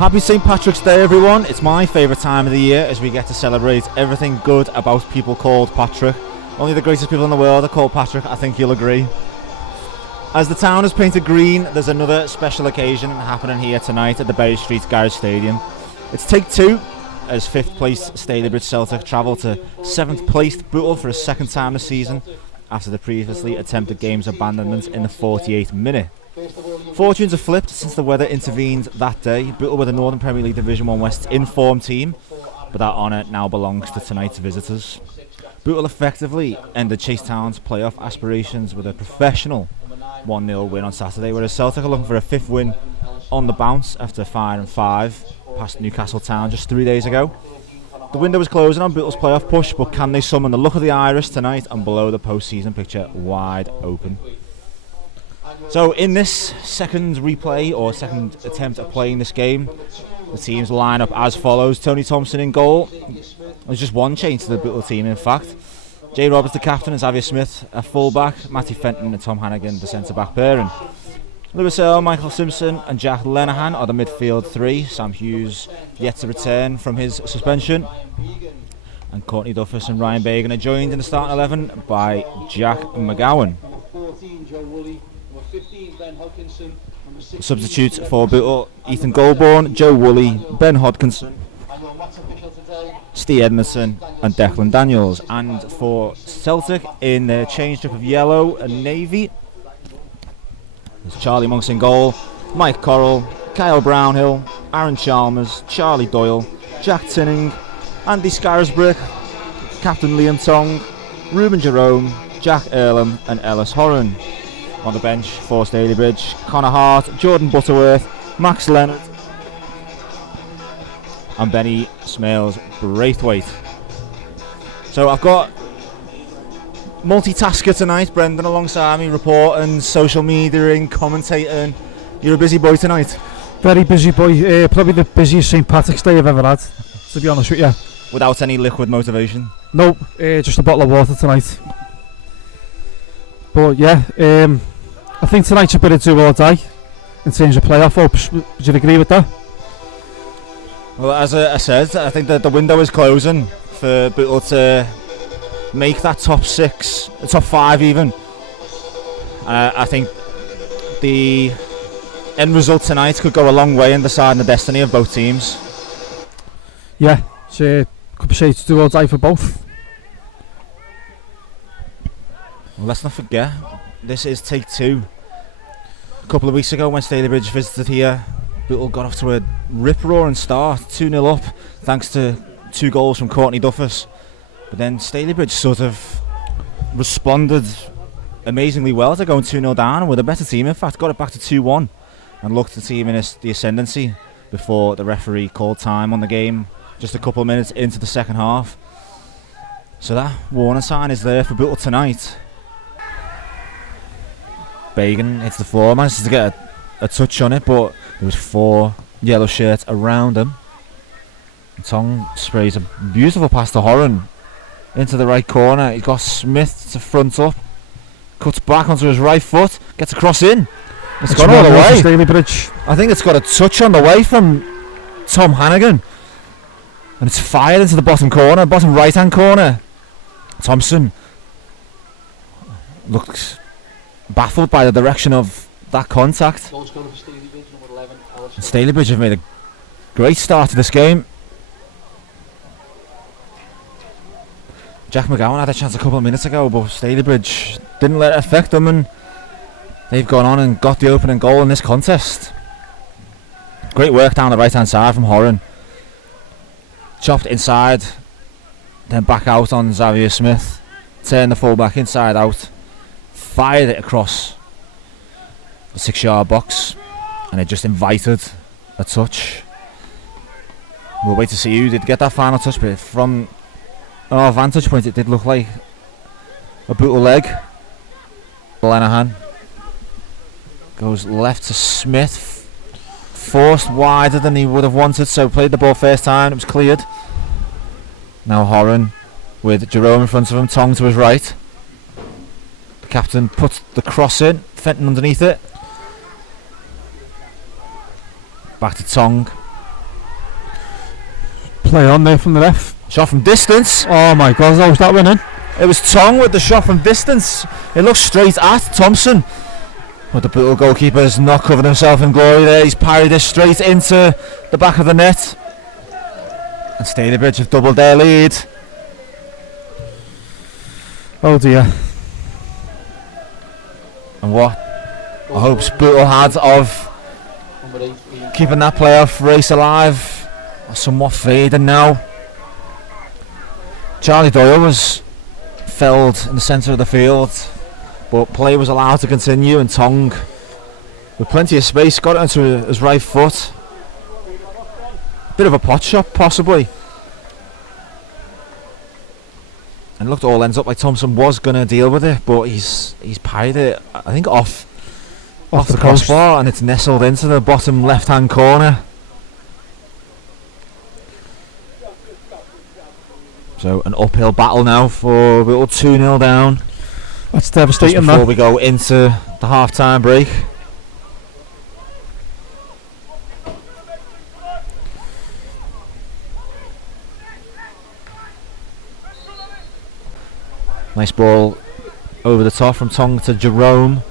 Happy St. Patrick's Day, everyone. It's my favourite time of the year as we get to celebrate everything good about people called Patrick. Only the greatest people in the world are called Patrick, I think you'll agree. As the town is painted green, there's another special occasion happening here tonight at the Berry Street Garage Stadium. It's take two as 5th placed Stalybridge Celtic travel to 7th placed Bootle for a second time this season after the previously attempted game's abandonment in the 48th minute. Fortunes have flipped since the weather intervened that day. Bootle were the Northern Premier League Division 1 West's informed team, but that honour now belongs to tonight's visitors. Bootle effectively ended Chase Town's playoff aspirations with a professional 1-0 win on Saturday, whereas Celtic are looking for a 5th win on the bounce after 5-5 past Newcastle Town just 3 days ago. The window is closing on Bootle's playoff push, but can they summon the luck of the Irish tonight and blow the post-season picture wide open? So in this second replay, or second attempt at playing this game, the teams line up as follows. Tony Thompson in goal. There's just one change to the Bootle team, in fact. Jay Roberts the captain and Xavier Smith a full-back. Matty Fenton and Tom Hannigan the centre-back pairing. Lewis Earle, Michael Simpson and Jack Lenihan are the midfield three. Sam Hughes yet to return from his suspension. And Courtney Duffus and Ryan Bagan are joined in the starting 11 by Jack McGowan. Substitutes for Bootle: Ethan Goldborn, Joe Woolley, Ben Hodkinson, Steve Edmondson and Declan Daniels. And for Celtic, in their change strip of yellow and navy, there's Charlie Monks in goal, Mike Correll, Kyle Brownhill, Aaron Chalmers, Charlie Doyle, Jack Tinning, Andy Scarisbrick, Captain Liam Tong, Ruben Jerome, Jack Earlham and Ellis Horan. On the bench for Stalybridge, Connor Hart, Jordan Butterworth, Max Leonard and Benny Smales Braithwaite. So I've got multitasker tonight, Brendan alongside me, reporting, social mediaing, commentating. You're a busy boy tonight. Very busy boy, probably the busiest St. Patrick's Day I've ever had, to be honest with you. Without any liquid motivation? Nope, just a bottle of water tonight. But yeah, I think tonight's a bit of do or die in terms of playoff hopes. Would you agree with that? Well, as I said, I think that the window is closing for Bootle to make that top 6, top 5 even. I think the end result tonight could go a long way in deciding the destiny of both teams. Yeah, so could say it's do or die for both. Well, let's not forget, this is take 2. A couple of weeks ago when Stalybridge visited here, Bootle got off to a rip-roaring start, 2-0 up, thanks to 2 goals from Courtney Duffus. But then Stalybridge sort of responded amazingly well to going 2-0 down, and with a better team, in fact, got it back to 2-1 and looked the team in the ascendancy before the referee called time on the game just a couple of minutes into the second half. So that warning sign is there for Bootle tonight. Bagan hits the floor, manages to get a touch on it, but there was 4 yellow shirts around him. And Tong sprays a beautiful pass to Horan into the right corner. He's got Smith to front up, cuts back onto his right foot, gets a cross in. It's gone all the way. Stalybridge. I think it's got a touch on the way from Tom Hannigan, and it's fired into the bottom corner, bottom right hand corner. Thompson looks baffled by the direction of that contact. Stalybridge have made a great start to this game. Jack McGowan had a chance a couple of minutes ago, but Stalybridge didn't let it affect them, and they've gone on and got the opening goal in this contest. Great work down the right hand side from Horan. Chopped inside, then back out on Xavier Smith. Turned the full-back inside out. Fired it across the 6-yard box, and it just invited a touch. We'll wait to see who did get that final touch, but from our vantage point it did look like a Bootle leg. Lenihan goes left to Smith, forced wider than he would have wanted, so played the ball first time, it was cleared. Now Horan with Jerome in front of him, Tong to his right. The captain puts the cross in, Fenton underneath it. Back to Tong. play on there from the ref. Shot from distance. Oh my God, how was that winning? It was Tong with the shot from distance. It looks straight at Thompson. But the Bootle goalkeeper's not covered himself in glory there. He's parried it straight into the back of the net. And Stalybridge have doubled their lead. Oh dear. And what hopes Bootle had of keeping that playoff race alive are somewhat fading now. Charlie Doyle was felled in the centre of the field, but play was allowed to continue, and Tong, with plenty of space, got it into his right foot. Bit of a pot shot possibly, and it looked all ends up like Thompson was going to deal with it, but he's parried it, I think, off the crossbar, and it's nestled into the bottom left hand corner. So an uphill battle now for Bootle, 2-0 down. That's devastating. Just before we go into the half-time break. Nice ball over the top from Tong to Jerome.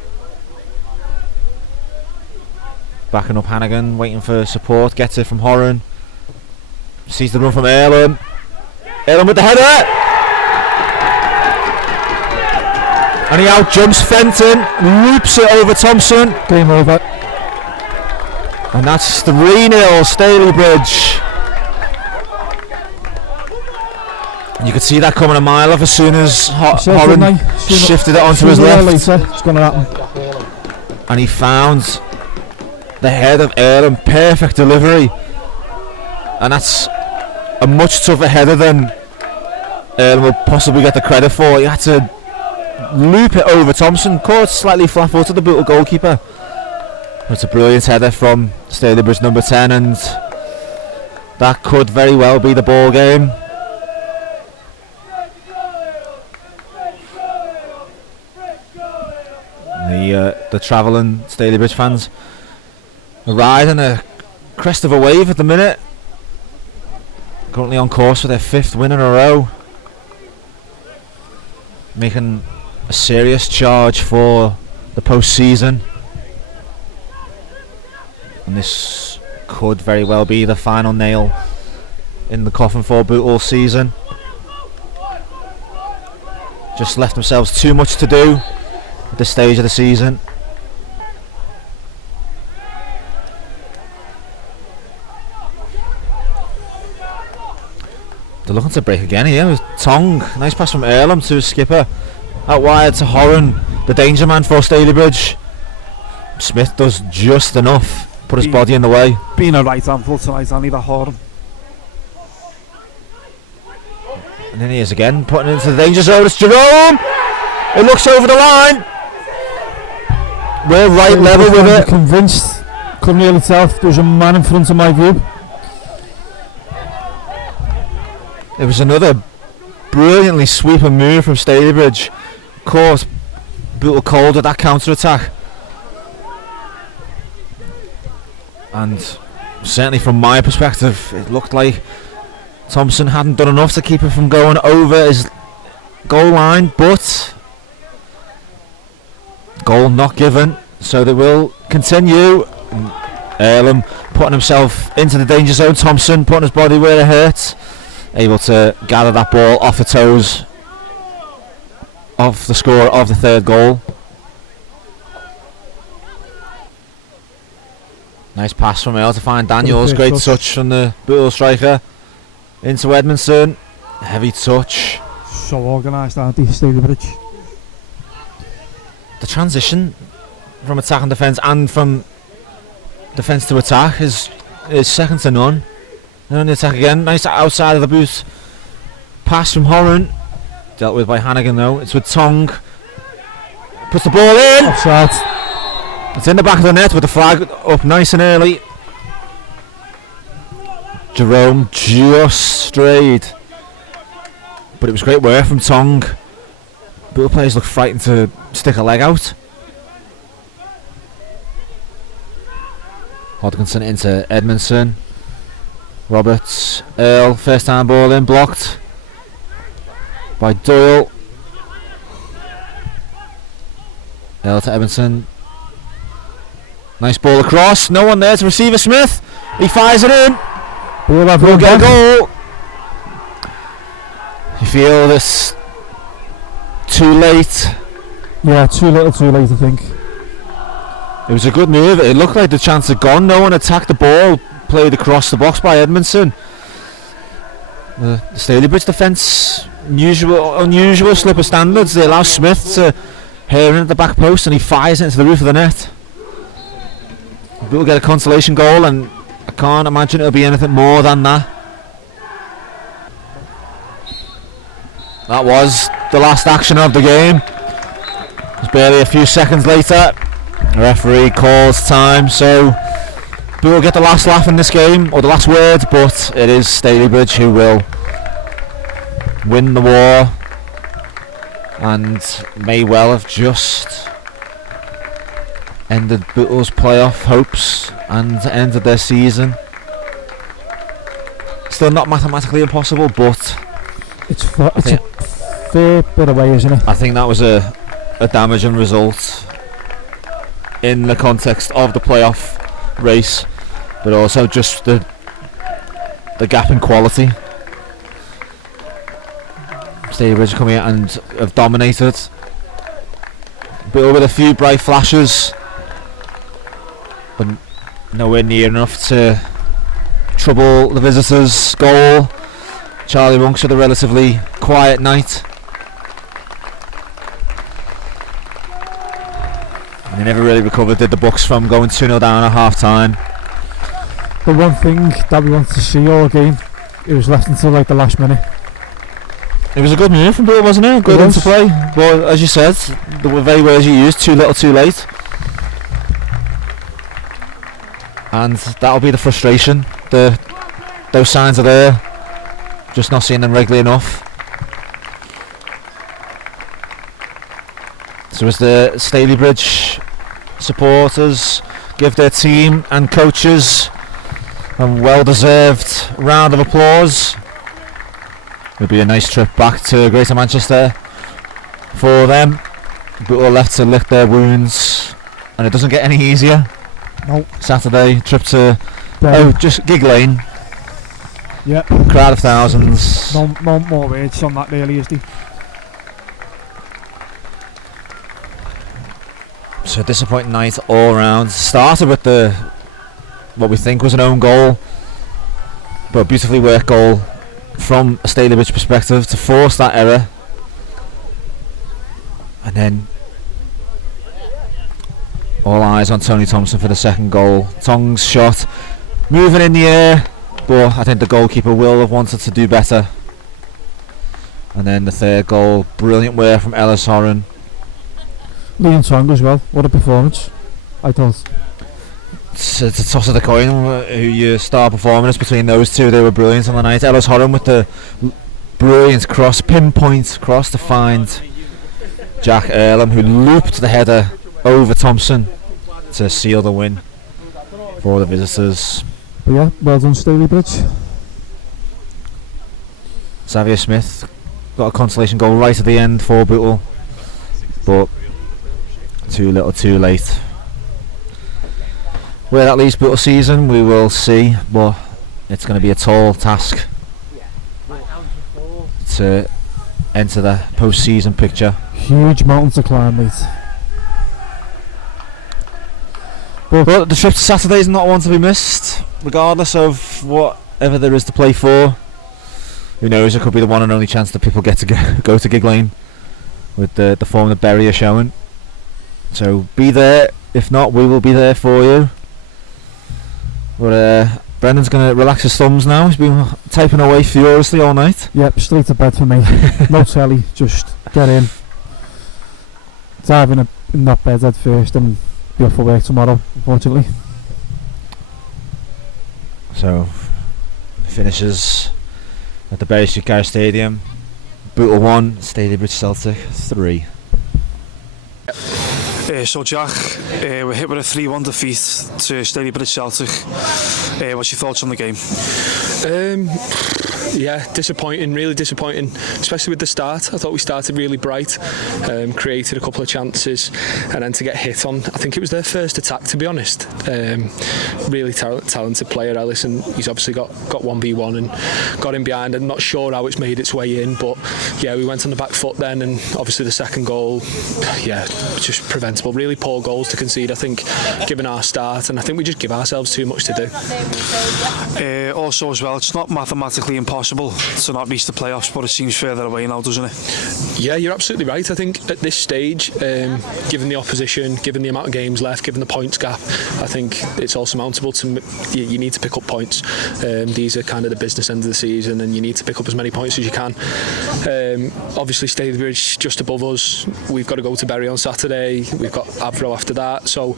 Backing up Hannigan, waiting for support, gets it from Horan. Sees the run from Earlham. Earlham with the header! And he out jumps Fenton, loops it over Thompson. Game over. And that's 3-0 Stalybridge. And you could see that coming a mile off as soon as Horan shifted it onto his left. Later, it's going to happen. And he found the head of Earlham, perfect delivery. And that's a much tougher header than Earlham will possibly get the credit for. He had to loop it over Thompson, caught slightly flat-footed, the Bootle goalkeeper. It's a brilliant header from Stalybridge number 10, and that could very well be the ball game. The travelling Stalybridge fans are riding a crest of a wave at the minute. Currently on course for their 5th win in a row, making a serious charge for the post-season, and this could very well be the final nail in the coffin for Bootle all season. Just left themselves too much to do at this stage of the season. They're looking to break again here with Tong. Nice pass from Earlham to his skipper. Out wide to Horan, the danger man for Stalybridge. Smith does just enough, put his body in the way. Being a right handful tonight, I need a Horan. And then he is again, putting it into the danger zone. It's Jerome! It looks over the line. We're right level with it. Convinced, couldn't really tell if there was a man in front of my view. It was another brilliantly sweeping move from Stalybridge. Caught Bootle cold at that counter-attack. And certainly from my perspective, it looked like Thompson hadn't done enough to keep it from going over his goal line, but goal not given, so they will continue. Earlham putting himself into the danger zone. Thompson putting his body where it hurts, able to gather that ball off the toes of the scorer of the 3rd goal. Nice pass from Earl to find Daniels. Great touch from the Bootle striker into Edmondson. Heavy touch. So organised, aren't they, Stalybridge? The transition from attack and defence, and from defence to attack, is second to none. And on the attack again. Nice outside of the boot pass from Horan. Dealt with by Hannigan though. It's with Tong. Puts the ball in. Offside. It's in the back of the net with the flag up nice and early. Jerome just strayed, but it was great work from Tong. Bootle players look frightened to stick a leg out. Hodgkinson into Edmondson. Roberts, Earl, first time ball in, blocked by Doyle. Earl to Edmondson. Nice ball across, no one there to receive it. Smith, he fires it in. We'll get a goal. You feel this too late? Yeah, too little too late I think. It was a good move. It looked like the chance had gone. No one attacked the ball, played across the box by Edmondson. The Stalybridge defence, unusual slip of standards. They allow Smith to hear in at the back post and he fires it into the roof of the net. We'll get a consolation goal, and I can't imagine it'll be anything more than that. That was the last action of the game. It was barely a few seconds later. The referee calls time, so we'll get the last laugh in this game, or the last word, but it is Stalybridge who will win the war and may well have just ended Bootle's playoff hopes and ended their season. Still not mathematically impossible, but it's a fair bit away, isn't it? I think that was a damaging result in the context of the playoff race, but also just the gap in quality. Stalybridge come here and have dominated, but with a few bright flashes, but nowhere near enough to trouble the visitors' goal. Charlie Runks with a relatively quiet night. And they never really recovered, did the Bucks, from going 2-0 down at half time. The one thing that we wanted to see all game, it was left until like the last minute. It was a good move from Bootle, wasn't it? Good interplay. But as you said, the very words you used, too little too late. And that'll be the frustration. Those signs are there, just not seeing them regularly enough. So as the Stalybridge supporters give their team and coaches a well-deserved round of applause, it'll be a nice trip back to Greater Manchester for them. But we're left to lick their wounds, and it doesn't get any easier. Nope. Saturday trip to just Gig Lane. Yeah. Crowd of thousands. No more words on that really, is there? So disappointing night all round. Started with what we think was an own goal, but a beautifully worked goal from a Stalybridge perspective to force that error, and then all eyes on Tony Thompson for the second goal. Tong's shot moving in the air, but I think the goalkeeper will have wanted to do better. And then the third goal, brilliant work from Ellis Horan. Liam Tong as well, what a performance, I thought. It's a toss of the coin who your star performance between those two. They were brilliant on the night. Ellis Horan with the brilliant pinpoint cross to find Jack Earlham, who looped the header over Thompson to seal the win for the visitors. But yeah, well done Stalybridge. Xavier Smith got a consolation goal right at the end for Bootle, but too little too late. Where that leaves Bootle season we will see, but it's going to be a tall task to enter the post-season picture. Huge mountain to climb, mate. But the trip to Saturday is not one to be missed, regardless of whatever there is to play for. Who knows, it could be the one and only chance that people get to go to Gig Lane with the form that Bury are showing. So be there. If not, we will be there for you. But Brendan's going to relax his thumbs now. He's been typing away furiously all night. Yep, straight to bed for me. No telly, just get in. Dive in that bed at first and be off for work tomorrow, unfortunately. So, finishes at the Bury Street Garage Stadium. Bootle 1, Stalybridge Celtic 3. So Jack, we're hit with a 3-1 defeat to Stalybridge Celtic. What's your thoughts on the game? Yeah, disappointing, really disappointing, especially with the start. I thought we started really bright, created a couple of chances, and then to get hit on, I think it was their first attack, to be honest. Really talented player, Ellis, and he's obviously got 1v1 and got in behind, and not sure how it's made its way in, but yeah, we went on the back foot then, and obviously the second goal, yeah, just preventable. Really poor goals to concede, I think, given our start, and I think we just give ourselves too much to do. Also as well, it's not mathematically impossible to not reach the playoffs, but it seems further away now, doesn't it? Yeah, you're absolutely right. I think at this stage, given the opposition, given the amount of games left, given the points gap, I think it's all surmountable. You need to pick up points. These are kind of the business end of the season, and you need to pick up as many points as you can. Obviously Stalybridge just above us. We've got to go to Bury on Saturday. We've got Avro after that, so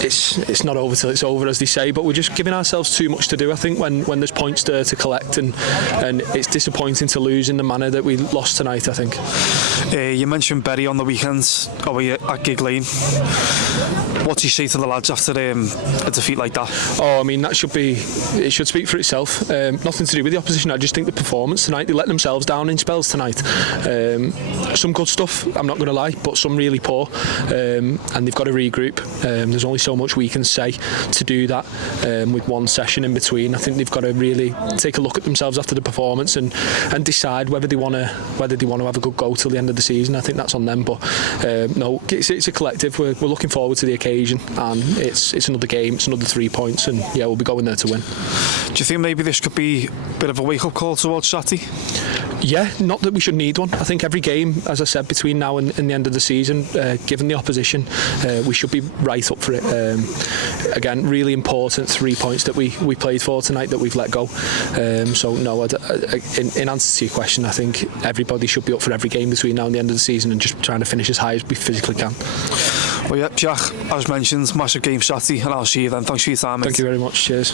it's not over till it's over, as they say, but we're just giving ourselves too much to do, I think, when there's points there to collect, and it's disappointing to lose in the manner that we lost tonight, I think. You mentioned Bury on the weekends, at Gig Lane. What do you say to the lads after a defeat like that? Oh, I mean, it should speak for itself. Nothing to do with the opposition. I just think the performance tonight, they let themselves down in spells tonight. Some good stuff, I'm not going to lie, but some really poor, and they've got to regroup. There's only so much we can say to do that with one session in between. I think they've got to really take a look at themselves after the performance and decide whether they want to have a good go till the end of the season. I think that's on them, but no, it's a collective. We're looking forward to the occasion, and it's another game, it's another 3 points, and yeah, we'll be going there to win. Do you think maybe this could be a bit of a wake-up call towards Saturday? Yeah, not that we should need one. I think every game, as I said, between now and the end of the season, given the opposition, we should be right up for it. Again, really important 3 points that we played for tonight that we've let go. So no, in answer to your question, I think everybody should be up for every game between now and the end of the season, and just trying to finish as high as we physically can. Well, yeah, Jack, as mentioned, massive game Saturday, and I'll see you then. Thanks for your time, mate. Thank you very much. Cheers.